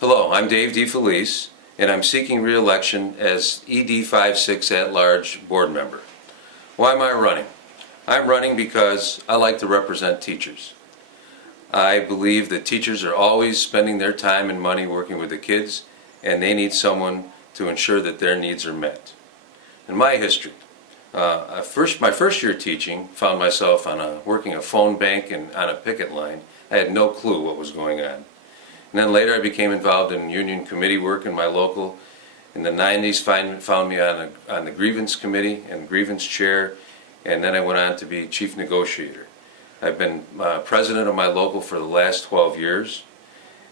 Hello, I'm Dave DeFelice, and I'm seeking re-election as ED56 at-large board member. Why am I running? I'm running because I like to represent teachers. I believe that teachers are always spending their time and money working with the kids, and they need someone to ensure that their needs are met. In my history, my first year teaching found myself working a phone bank and on a picket line. I had no clue what was going on. And then later I became involved in union committee work in my local. In the 90s, found me on the grievance committee and grievance chair, and then I went on to be chief negotiator. I've been president of my local for the last 12 years,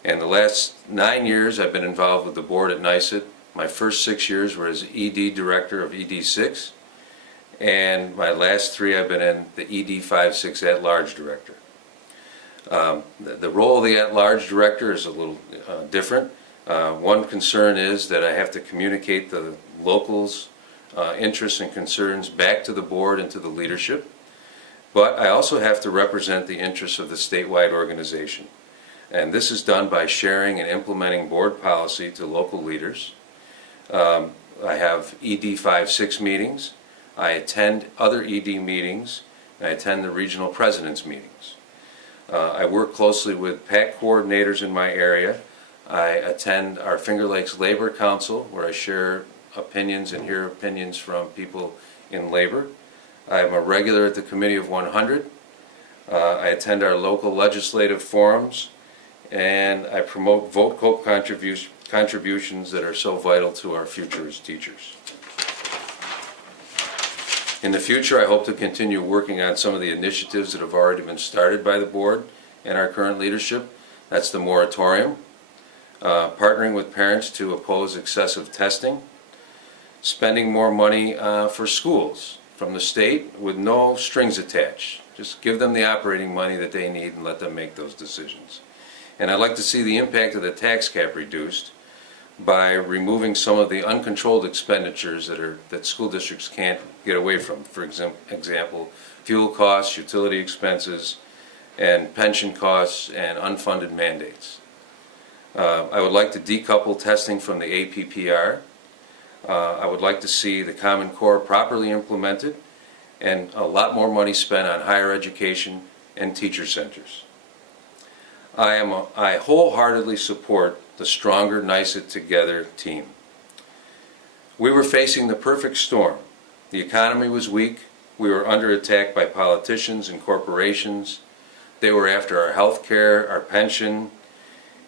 and the last 9 years I've been involved with the board at NYSUT. My first 6 years were as ED director of ED6, and my last 3 I've been in the ED56 at-large director. The role of the at-large director is a little different. One concern is that I have to communicate the locals' interests and concerns back to the board and to the leadership, but I also have to represent the interests of the statewide organization. And this is done by sharing and implementing board policy to local leaders. I have ED56 meetings, I attend other ED meetings, and I attend the regional presidents' meetings. I work closely with PAC coordinators in my area. I attend our Finger Lakes Labor Council, where I share opinions and hear opinions from people in labor. I'm a regular at the Committee of 100. I attend our local legislative forums, and I promote vote coat contributions that are so vital to our future as teachers. In the future, I hope to continue working on some of the initiatives that have already been started by the board and our current leadership. That's the moratorium, partnering with parents to oppose excessive testing, spending more money for schools from the state with no strings attached. Just give them the operating money that they need and let them make those decisions. And I'd like to see the impact of the tax cap reduced by removing some of the uncontrolled expenditures that school districts can't get away from. For example, fuel costs, utility expenses, and pension costs, and unfunded mandates. I would like to decouple testing from the APPR. I would like to see the Common Core properly implemented and a lot more money spent on higher education and teacher centers. I wholeheartedly support the Stronger NYSUT Together team. We were facing the perfect storm. The economy was weak. We were under attack by politicians and corporations. They were after our health care, our pension,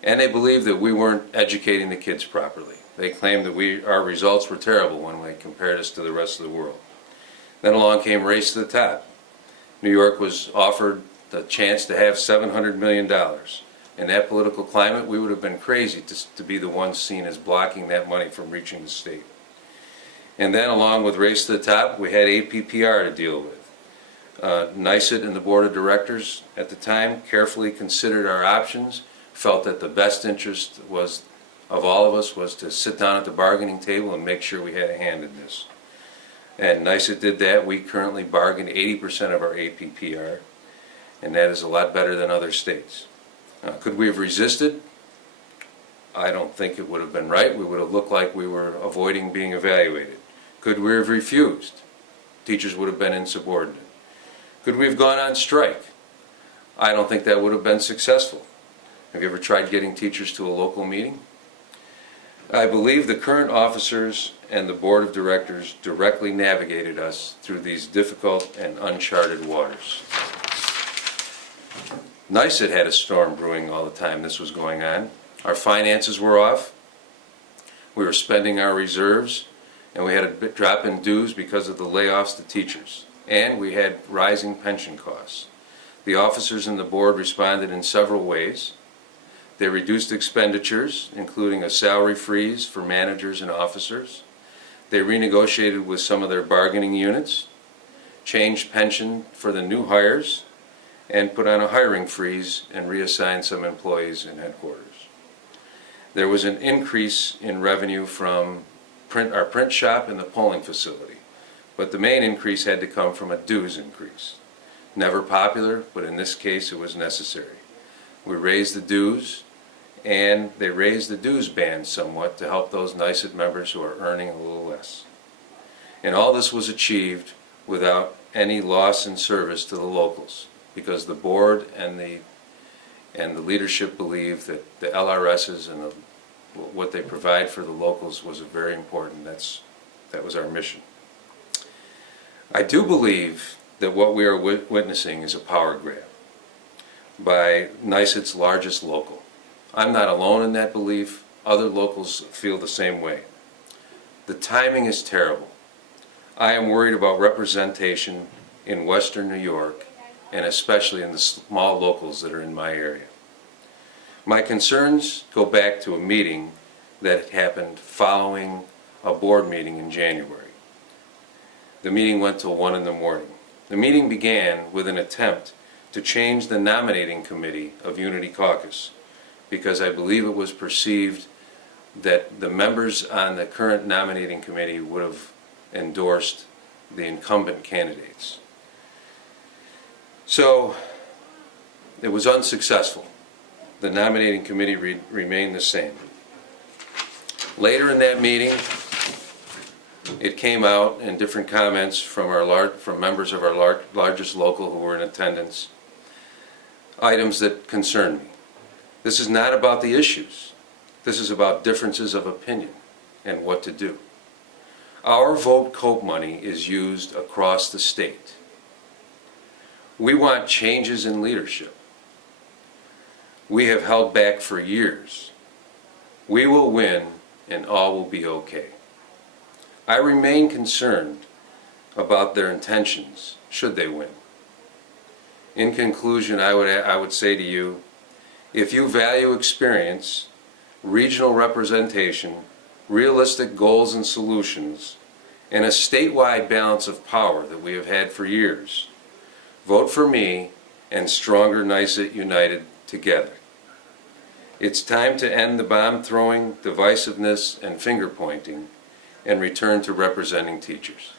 and they believed that we weren't educating the kids properly. They claimed that our results were terrible when they compared us to the rest of the world. Then along came Race to the Top. New York was offered the chance to have $700 million. In that political climate, we would have been crazy to be the ones seen as blocking that money from reaching the state. And then along with Race to the Top, we had APPR to deal with. NYSUT and the board of directors at the time carefully considered our options, felt that the best interest of all of us was to sit down at the bargaining table and make sure we had a hand in this. And NYSUT did that. We currently bargain 80% of our APPR, and that is a lot better than other states. Could we have resisted? I don't think it would have been right. We would have looked like we were avoiding being evaluated. Could we have refused? Teachers would have been insubordinate. Could we have gone on strike? I don't think that would have been successful. Have you ever tried getting teachers to a local meeting? I believe the current officers and the board of directors directly navigated us through these difficult and uncharted waters. NYSUT had a storm brewing all the time this was going on. Our finances were off. We were spending our reserves, and we had a drop in dues because of the layoffs to teachers. And we had rising pension costs. The officers and the board responded in several ways. They reduced expenditures, including a salary freeze for managers and officers. They renegotiated with some of their bargaining units, changed pension for the new hires, and put on a hiring freeze and reassigned some employees in headquarters. There was an increase in revenue from our print shop and the polling facility, but the main increase had to come from a dues increase. Never popular, but in this case it was necessary. We raised the dues, and they raised the dues band somewhat to help those NYSUT members who are earning a little less. And all this was achieved without any loss in service to the locals, because the board and the leadership believed that the LRSs and what they provide for the locals was very important. That was our mission. I do believe that what we are witnessing is a power grab by NYSUT's largest local. I'm not alone in that belief. Other locals feel the same way. The timing is terrible. I am worried about representation in Western New York, and especially in the small locals that are in my area. My concerns go back to a meeting that happened following a board meeting in January. The meeting went till 1 in the morning. The meeting began with an attempt to change the nominating committee of Unity Caucus, because I believe it was perceived that the members on the current nominating committee would have endorsed the incumbent candidates. So it was unsuccessful. The nominating committee remained the same. Later in that meeting, it came out in different comments from members of our largest local who were in attendance, items that concern me. This is not about the issues. This is about differences of opinion and what to do. Our vote COPE money is used across the state. We want changes in leadership. We have held back for years. We will win, and all will be okay. I remain concerned about their intentions, should they win. In conclusion, I would say to you, if you value experience, regional representation, realistic goals and solutions, and a statewide balance of power that we have had for years, vote for me and Stronger NYSUT United together. It's time to end the bomb-throwing, divisiveness, and finger-pointing and return to representing teachers.